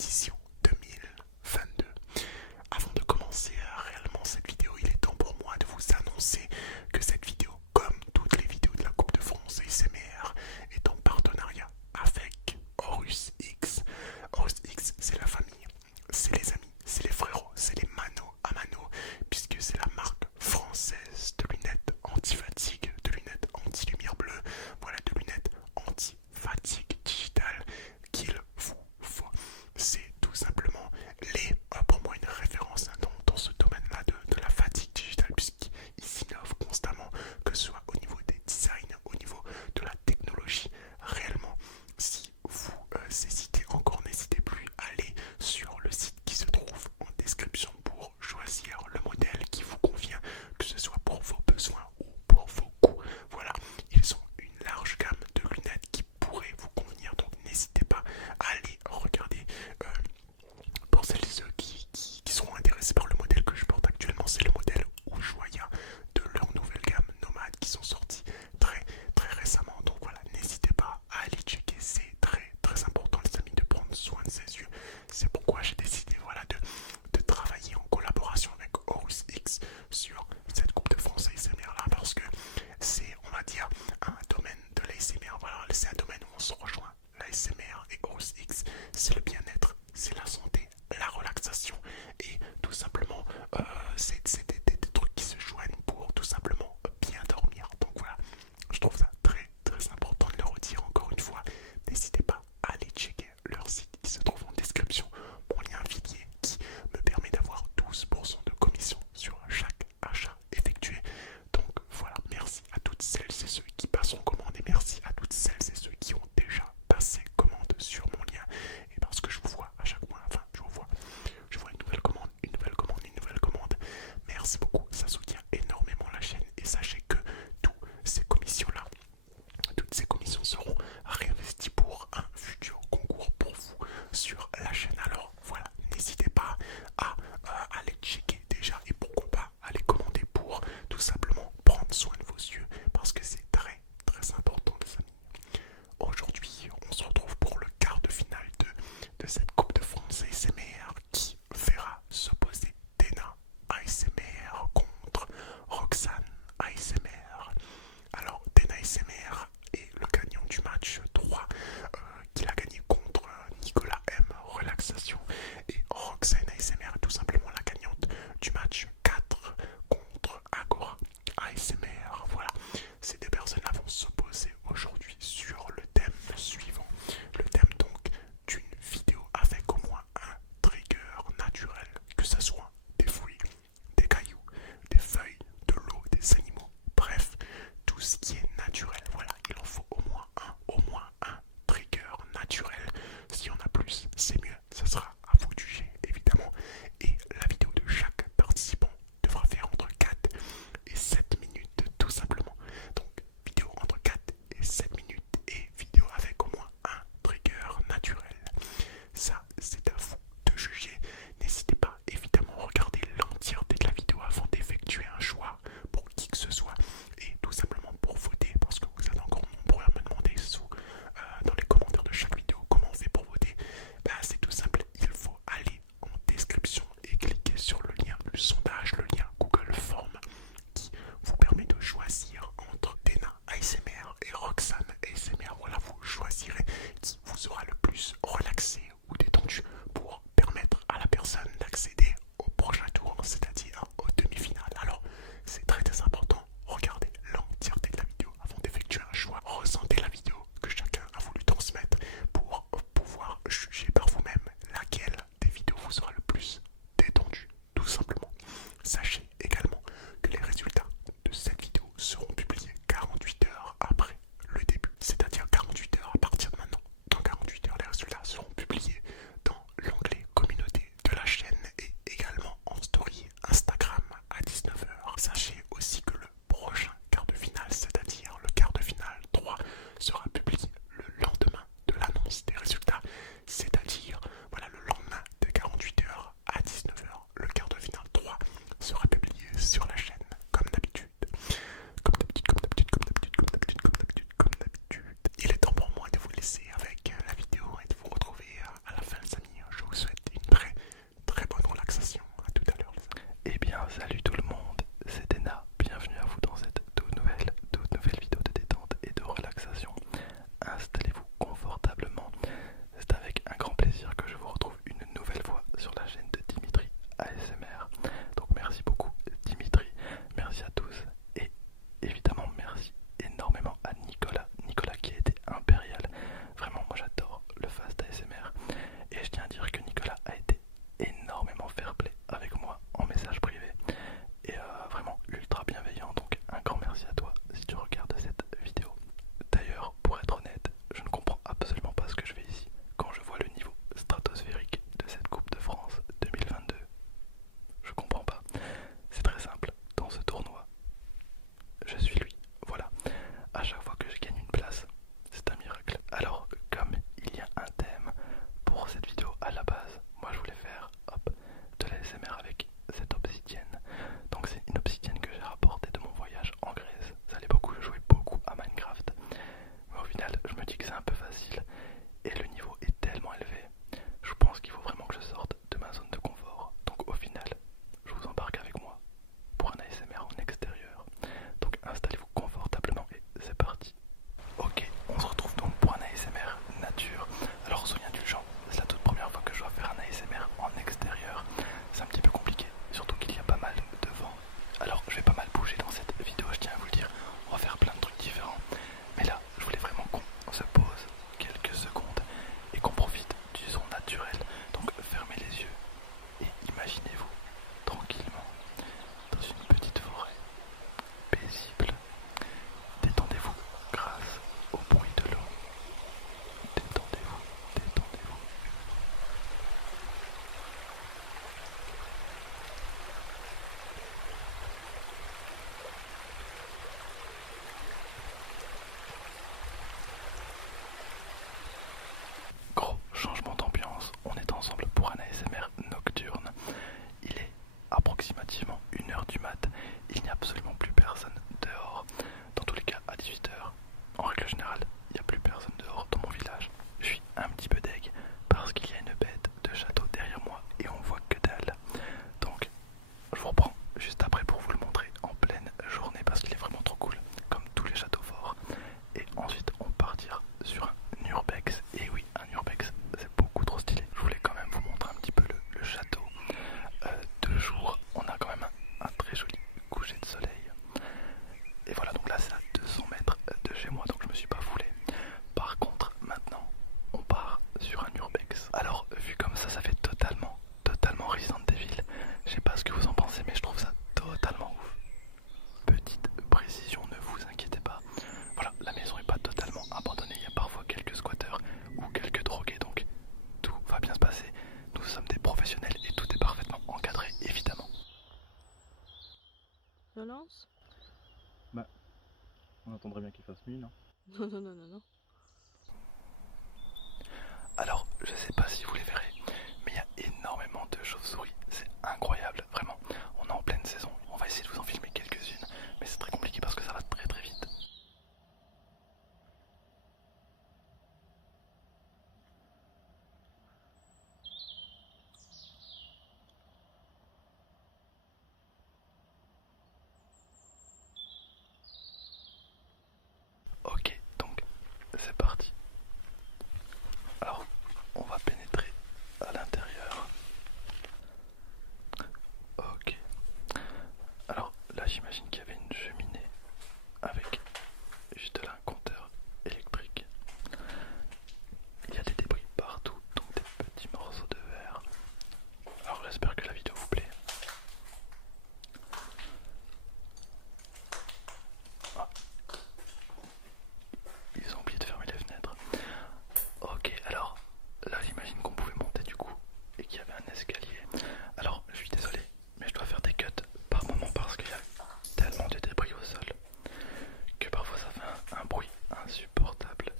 édition 2022. Avant de commencer réellement cette vidéo, il est temps pour moi de vous annoncer que cette vidéo, comme toutes les vidéos de la Coupe de France ASMR, est en partenariat avec Horus X. Horus X, c'est la famille, c'est les amis, c'est les frérots, c'est les mano à mano, puisque c'est la marque française de lunettes anti-fatigue, de lunettes anti-lumière bleue, voilà, de lunettes anti-fatigue digitale qu'il vous faut. C'est tout simplement pour moi une référence dans ce domaine-là de la fatigue digitale, puisqu'ils s'innovent constamment, que ce soit au niveau des designs, au niveau de la technologie. Réellement, si vous hésitez encore, n'hésitez plus à aller sur le site qui se trouve en description pour choisir le modèle qui vous convient, que ce soit pour vos besoins ou pour vos goûts. Voilà, ils ont une large gamme de lunettes qui pourraient vous convenir, donc n'hésitez pas à aller regarder. Pour celles et ceux qui seront intéressés par le modèle que je porte actuellement, c'est le modèle Ushuaïa de leur nouvelle gamme Nomade qui sont sortis très récemment. Donc voilà, n'hésitez pas à aller checker, c'est très important les amis de prendre soin de ses yeux. C'est pourquoi j'ai décidé voilà, de travailler en collaboration avec Horus X sur cette Coupe de France ASMR là, parce que c'est, on va dire, un domaine de l'ASMR. Voilà, c'est un domaine où on se rejoint. L'ASMR et Horus X, c'est le bien-être, c'est la santé, la relaxation et tout simplement c'est des trucs qui se joignent pour tout simplement bien dormir. Donc voilà, je trouve ça très important de le redire encore une fois. N'hésitez pas à aller checker leur site qui se trouve en description, mon lien affilié qui me permet d'avoir 12% de commission sur chaque achat effectué. Donc voilà, merci à toutes celles et ceux qui passeront commande et merci à toutes celles et ceux qui ont déjà passé commande sur mon lien. Et parce que je vous vois à chaque mois, enfin je vois une nouvelle commande, une nouvelle commande, une nouvelle commande. Merci beaucoup, ça soutient énormément la chaîne et sachez que toutes ces commissions seront réinvesties pour un futur concours pour vous sur la chaîne. Alors voilà, n'hésitez pas à aller checker déjà et pourquoi pas aller commander pour tout simplement prendre soin de vos yeux parce que c'est très important les amis. Aujourd'hui, on se retrouve pour le quart de finale de cette Coupe de France ASMR qui verra s'opposer Dena ASMR contre Roxane ASMR. Alors, Dena ASMR est le gagnant du match 3 qu'il a gagné contre Nicolas M Relaxation et Roxane ASMR est tout simplement la gagnante du match 4 contre Agora ASMR. Voilà, ces deux personnes-là vont s'opposer aujourd'hui sur le thème suivant. Le thème donc d'une vidéo avec violence? Bah, on attendrait bien qu'il fasse nuit, non? Non, non, non, non, non. Alors, je sais pas si vous les verrez, mais il y a énormément de chauves-souris. C'est incroyable, vraiment. On est en pleine saison. On va essayer de vous en filmer quelques-unes, mais c'est très compliqué parce que ça va très très vite. Ok, donc c'est parti. Alors, on va pénétrer à l'intérieur. Ok. Alors là, j'imagine qu'il y avait une cheminée avec juste là un compteur électrique. Il y a des débris partout, donc des petits morceaux de verre. Alors j'espère que la vidéo vous plaît. Ah, ils ont oublié de fermer les fenêtres. Ok, alors là j'imagine qu'on pouvait monter du coup et qu'il y avait un escalier. Alors je suis désolé, mais je dois faire des cuts par moment parce qu'il y a tellement de débris au sol que parfois ça fait un bruit insupportable.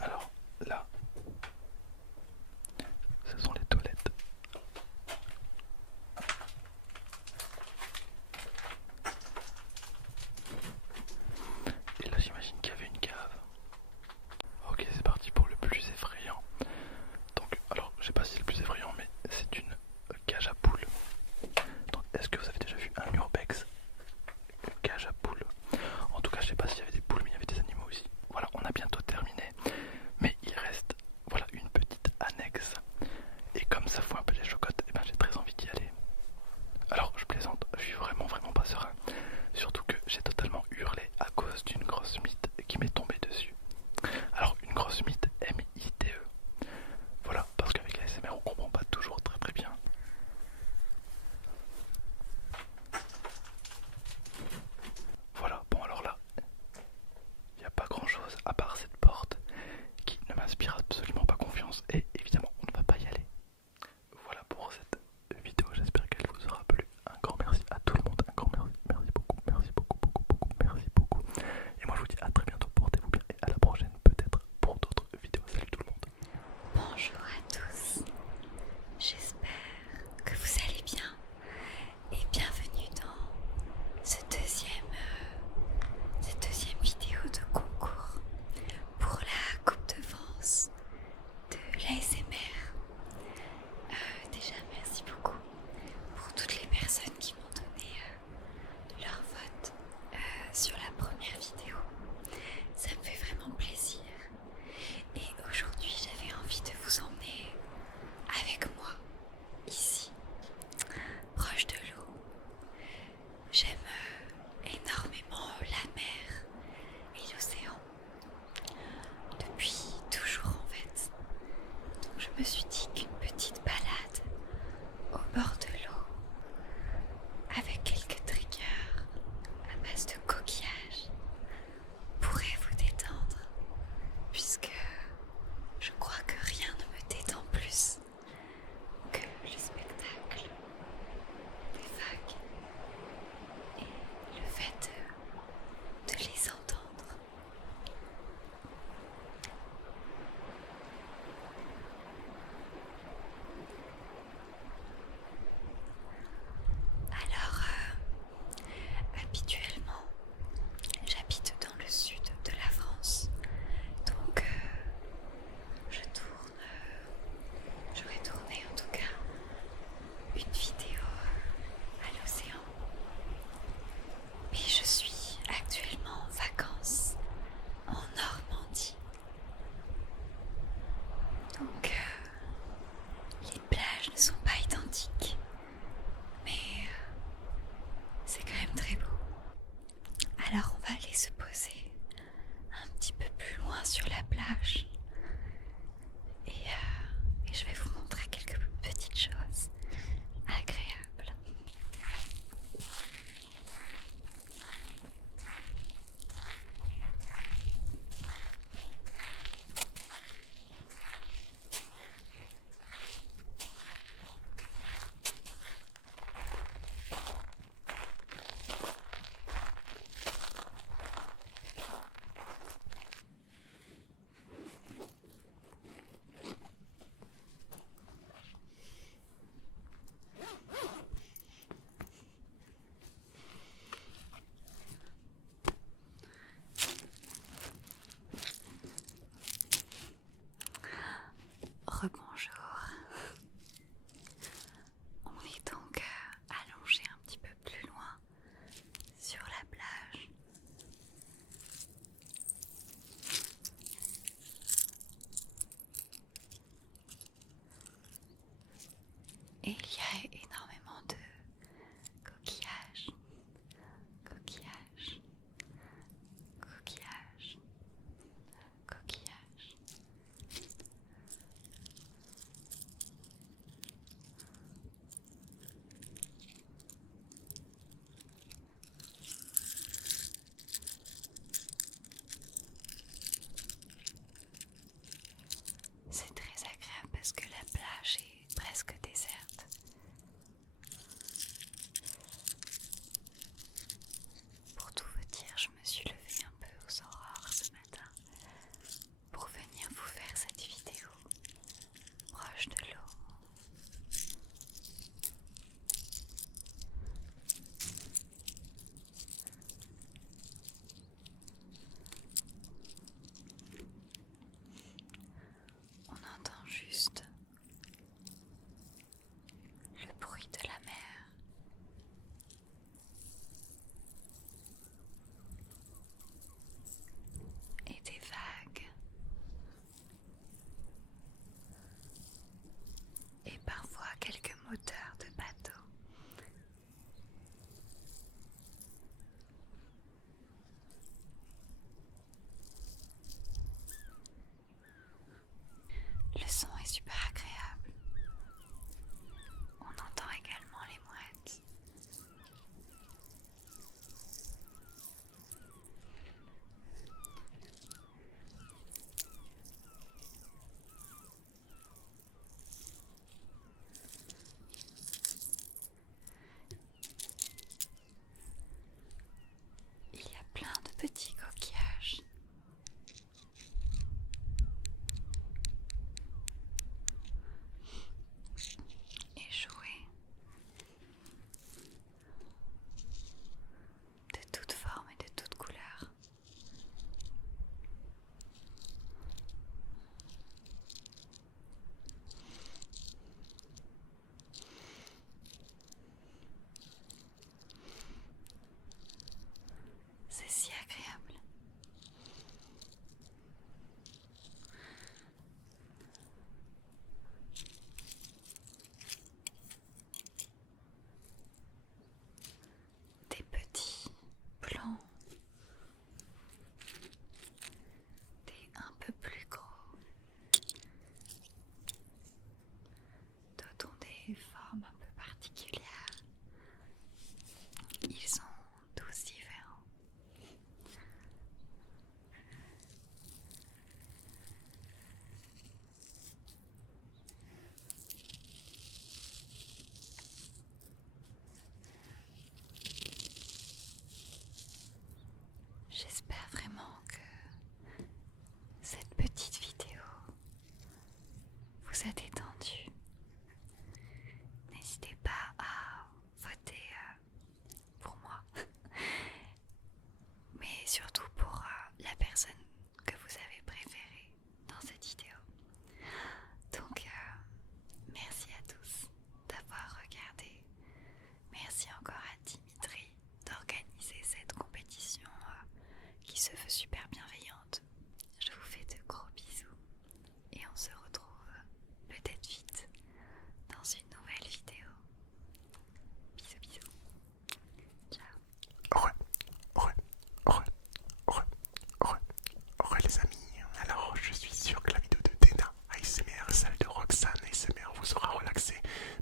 Alors là, ce sont les toilettes. Et là j'imagine qu'il y avait une cave. Ok, c'est parti pour le plus effrayant. Donc, alors je sais pas si c'est le plus effrayant, mais c'est une cage à poules. Donc est-ce que vous avez déjà vu un urbex cage à poules? En tout cas, je sais pas s'il y avait des poules, mais il y avait des animaux aussi. Voilà, on a bientôt terminé, mais il reste voilà une petite annexe. Et comme ça fout un peu les chocottes, et ben j'ai très envie d'y aller. Alors je plaisante, je suis vraiment pas serein. Surtout que j'ai totalement hurlé à cause d'une grosse mythe qui m'est tombée dessus. Alors une grosse mythe M-I-T-E. Voilà, parce qu'avec la SMR on comprend pas toujours très très bien. Voilà, bon alors là, il n'y a pas grand chose à part cette porte qui ne m'inspire absolument pas confiance et évidemment on ne va pas y aller. Voilà pour cette vidéo, j'espère qu'elle vous aura plu. Un grand merci à tout le monde, un grand merci, merci beaucoup, merci beaucoup. Et moi je vous dis à très bientôt, portez-vous bien et à la prochaine peut-être pour d'autres vidéos. Salut tout le monde. Bonjour à tous, j'espère que vous allez bien et bienvenue dans cette deuxième vidéo de concours pour la Coupe de France de l'ASMR. Déjà merci beaucoup pour toutes les personnes qui m'ont donné leur vote sur la première vidéo. Ça me fait vraiment plaisir. Et aujourd'hui, j'avais envie de vous emmener avec moi, ici, proche de l'eau. J'aime énormément la mer et l'océan, depuis toujours en fait. Donc je me suis dit qu'une petite balade au bord de l'eau, avec quelques triggers à base de coquillages, pourrait vous détendre, puisque je crois que rien ne me détend plus que le spectacle des vagues et le fait de les entendre. Alors, habituellement, j'habite dans le sud de la France, donc je vais tourner en tout cas une vidéo à l'océan. Mais je suis actuellement en vacances en Normandie. Donc les plages ne sont pas identiques, mais c'est quand même très beau. Alors on va aller se poser un petit peu plus loin sur la plage et je vais vous montrer quelques petites choses agréables. surtout pour la personne que vous avez préférée dans cette vidéo. Donc, merci à tous d'avoir regardé. Merci encore à Dimitri d'organiser cette compétition qui se veut super bienveillante. Je vous fais de gros bisous et on se retrouve peut-être vite dans une nouvelle vidéo. Bisous bisous. Ciao. Les amis, alors je suis sûr que la vidéo de Dena ASMR, celle de Roxane ASMR vous aura relaxé,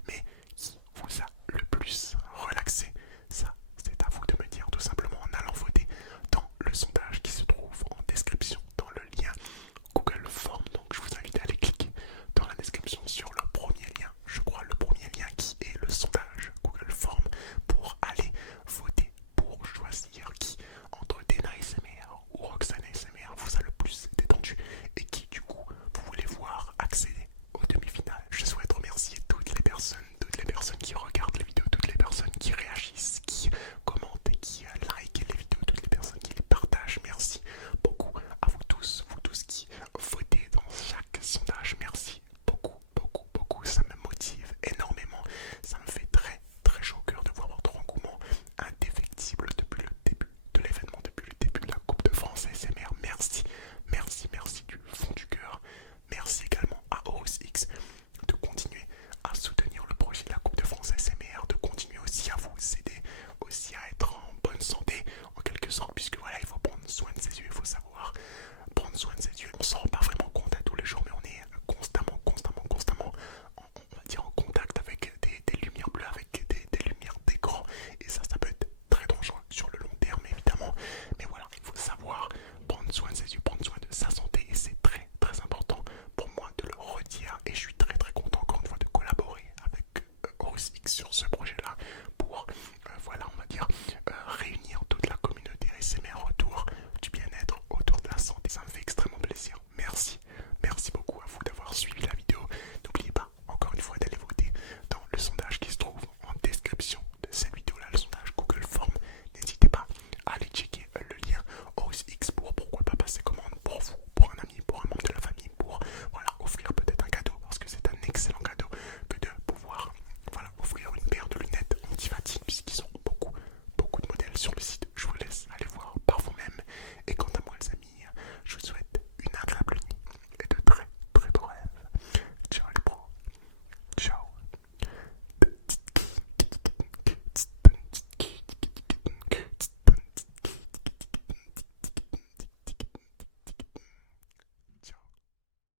mais qui vous a le plus relaxé? Ça, c'est à vous de me dire tout simplement en allant voter dans le sondage qui se trouve en description dans le lien Google Form. Donc je vous invite à aller cliquer dans la description sur le premier lien, je crois le premier lien qui est le sondage Google Form, pour aller voter, pour choisir qui entre Dena ASMR ou Roxane ASMR vous a le plus détendu et qui du coup vous voulez voir accéder aux demi-finales. Je souhaite remercier toutes les personnes qui regardent les vidéos, toutes les personnes qui réagissent, qui commentent, qui likent les vidéos, toutes les personnes qui les partagent. Merci beaucoup à vous tous qui votez dans chaque sondage. Merci beaucoup, ça me motive énormément, ça me fait très chaud au cœur de voir votre engouement indéfectible depuis le début de l'événement, depuis le début de la Coupe de France ASMR. Merci du fond du cœur. Merci également à Horus X de continuer à soutenir le projet de la Coupe de France ASMR, de continuer aussi à vous aider, aussi à être en bonne santé en quelque sorte, puisque voilà, il faut prendre soin de ses yeux, il faut savoir prendre soin de ses